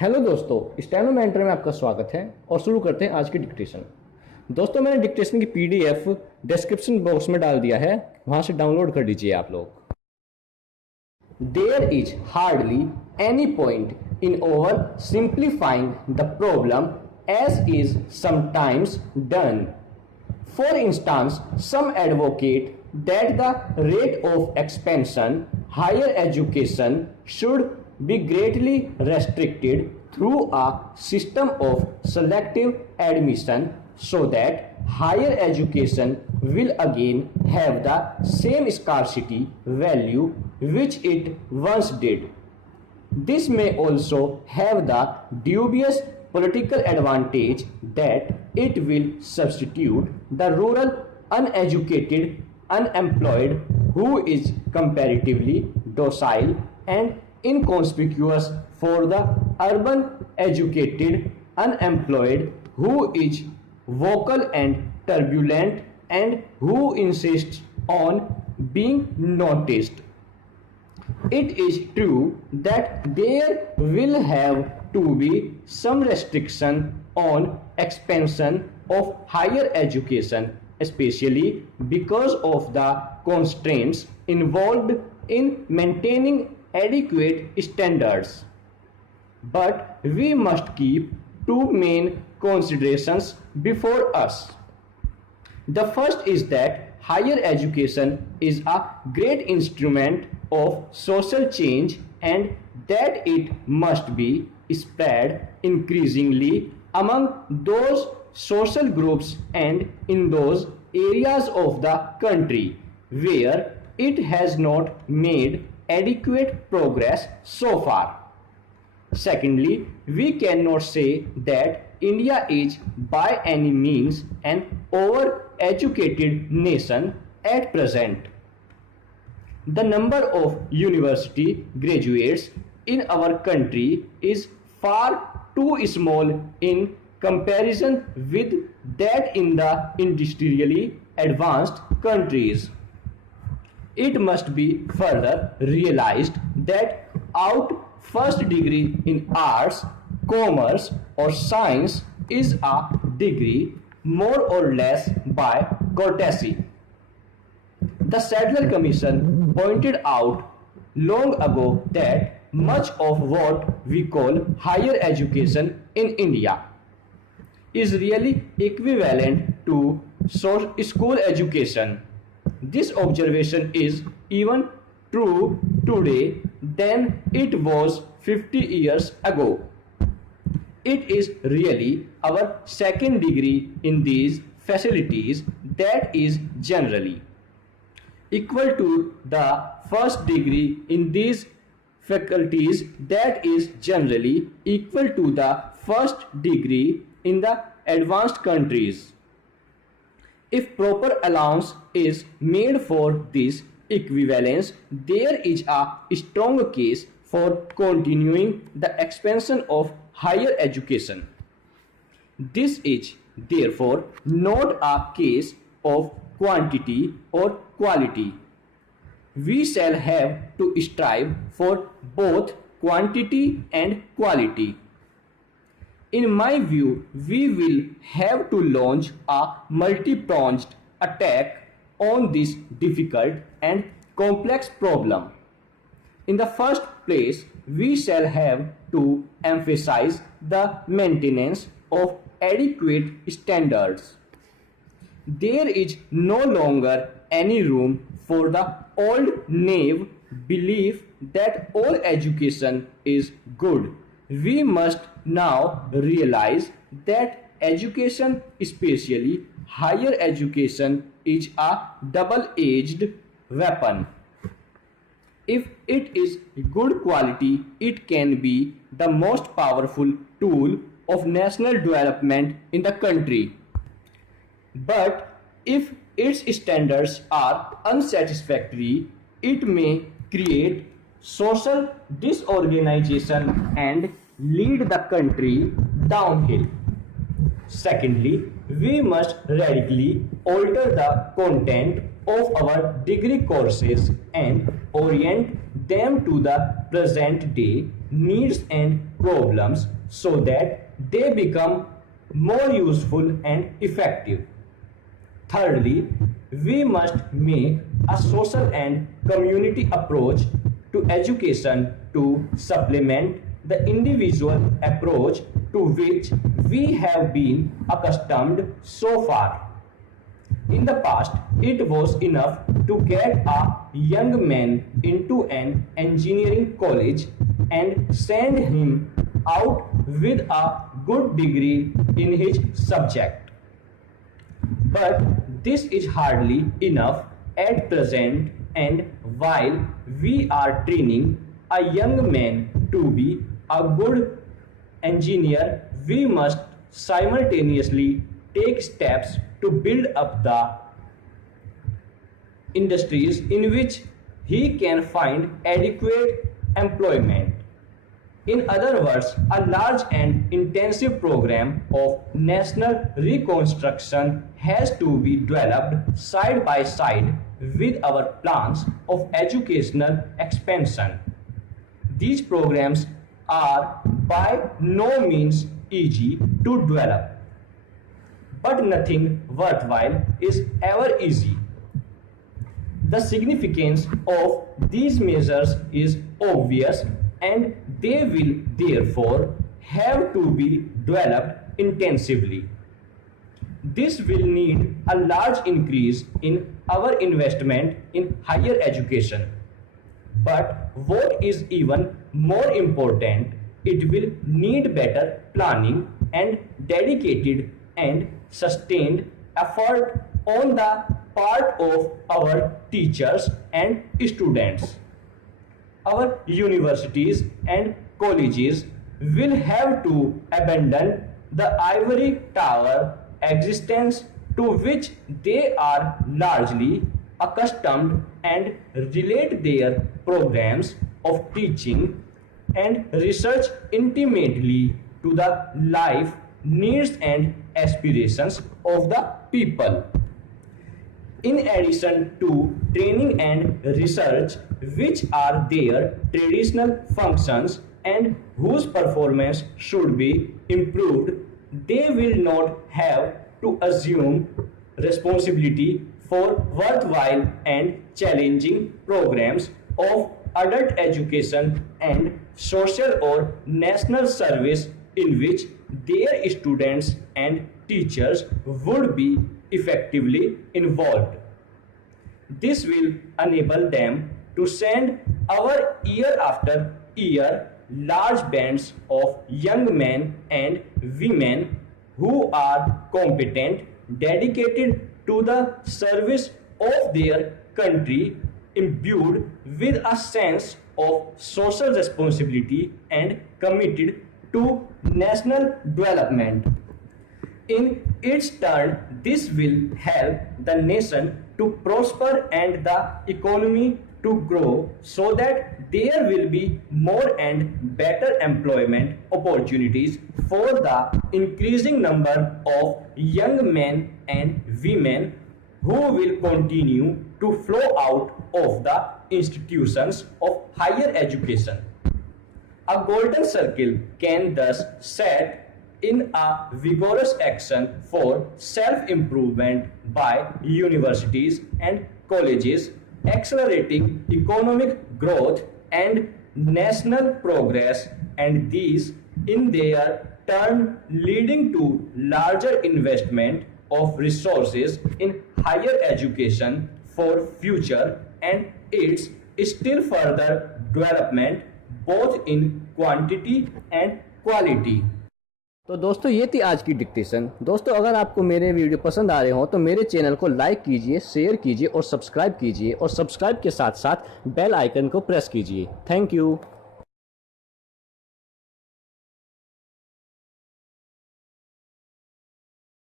Hello दोस्तों, steno mentor में आपका स्वागत है और शुरू करते हैं आज की डिक्टेशन। दोस्तों, मैंने डिक्टेशन की पीडीएफ डिस्क्रिप्शन बॉक्स में डाल दिया है, वहां से डाउनलोड कर लीजिए आप लोग। There is hardly any point in oversimplifying the problem as is sometimes done. For instance, some advocate that the rate of expansion higher education should be greatly restricted through a system of selective admission so that higher education will again have the same scarcity value which it once did. This may also have the dubious political advantage that it will substitute the rural uneducated unemployed who is comparatively docile and inconspicuous for the urban educated unemployed who is vocal and turbulent and who insists on being noticed. It is true that there will have to be some restriction on expansion of higher education, especially because of the constraints involved in maintaining adequate standards. But we must keep two main considerations before us. The first is that higher education is a great instrument of social change and that it must be spread increasingly among those social groups and in those areas of the country where it has not made adequate progress so far. Secondly, we cannot say that India is by any means an over-educated nation at present. The number of university graduates in our country is far too small in comparison with that in the industrially advanced countries. It must be further realized that out first degree in arts, commerce or science is a degree more or less by courtesy. The Sadler Commission pointed out long ago that much of what we call higher education in India is really equivalent to school education. This observation is even true today than it was 50 years ago. It is really our second degree in these facilities that is generally equal to the first degree in these faculties that is generally equal to the first degree in the advanced countries. If proper allowance is made for this equivalence, there is a strong case for continuing the expansion of higher education. This is therefore not a case of quantity or quality. We shall have to strive for both quantity and quality. In my view, we will have to launch a multi-pronged attack on this difficult and complex problem. In the first place, we shall have to emphasize the maintenance of adequate standards. There is no longer any room for the old naive belief that all education is good. We must now realize that education, especially higher education, is a double-edged weapon. If it is good quality, it can be the most powerful tool of national development in the country. But if its standards are unsatisfactory, it may create social disorganization and lead the country downhill. Secondly, we must radically alter the content of our degree courses and orient them to the present day needs and problems so that they become more useful and effective. Thirdly, we must make a social and community approach to education to supplement the individual approach to which we have been accustomed so far. In the past, it was enough to get a young man into an engineering college and send him out with a good degree in his subject. But this is hardly enough at present, and while we are training a young man to be a good engineer, we must simultaneously take steps to build up the industries in which he can find adequate employment. In other words, a large and intensive program of national reconstruction has to be developed side by side with our plans of educational expansion. These programs are by no means easy to develop, but nothing worthwhile is ever easy. The significance of these measures is obvious, and they will therefore have to be developed intensively. This will need a large increase in our investment in higher education. But what is even more important, it will need better planning and dedicated and sustained effort on the part of our teachers and students. Our universities and colleges will have to abandon the ivory tower existence to which they are largely accustomed and relate their programs of teaching and research intimately to the life needs and aspirations of the people. In addition to training and research, which are their traditional functions and whose performance should be improved, they will not have to assume responsibility for worthwhile and challenging programs of adult education and social or national service in which their students and teachers would be effectively involved. This will enable them to send our year after year large bands of young men and women who are competent, dedicated to the service of their country, imbued with a sense of social responsibility and committed to national development. In its turn, this will help the nation to prosper and the economy to grow so that there will be more and better employment opportunities for the increasing number of young men and women who will continue to flow out of the institutions of higher education. A golden circle can thus set in a vigorous action for self-improvement by universities and colleges, accelerating economic growth and national progress, and these in their turn leading to larger investment of resources in higher education for future and its still further development both in quantity and quality. तो दोस्तों ये थी आज की dictation. दोस्तों अगर आपको मेरे वीडियो पसंद आ रहे हो तो मेरे चैनल को लाइक कीजिए, शेयर कीजिए और सब्सक्राइब कीजिए, और सब्सक्राइब के साथ साथ बेल आइकन को प्रेस कीजिए। Thank you.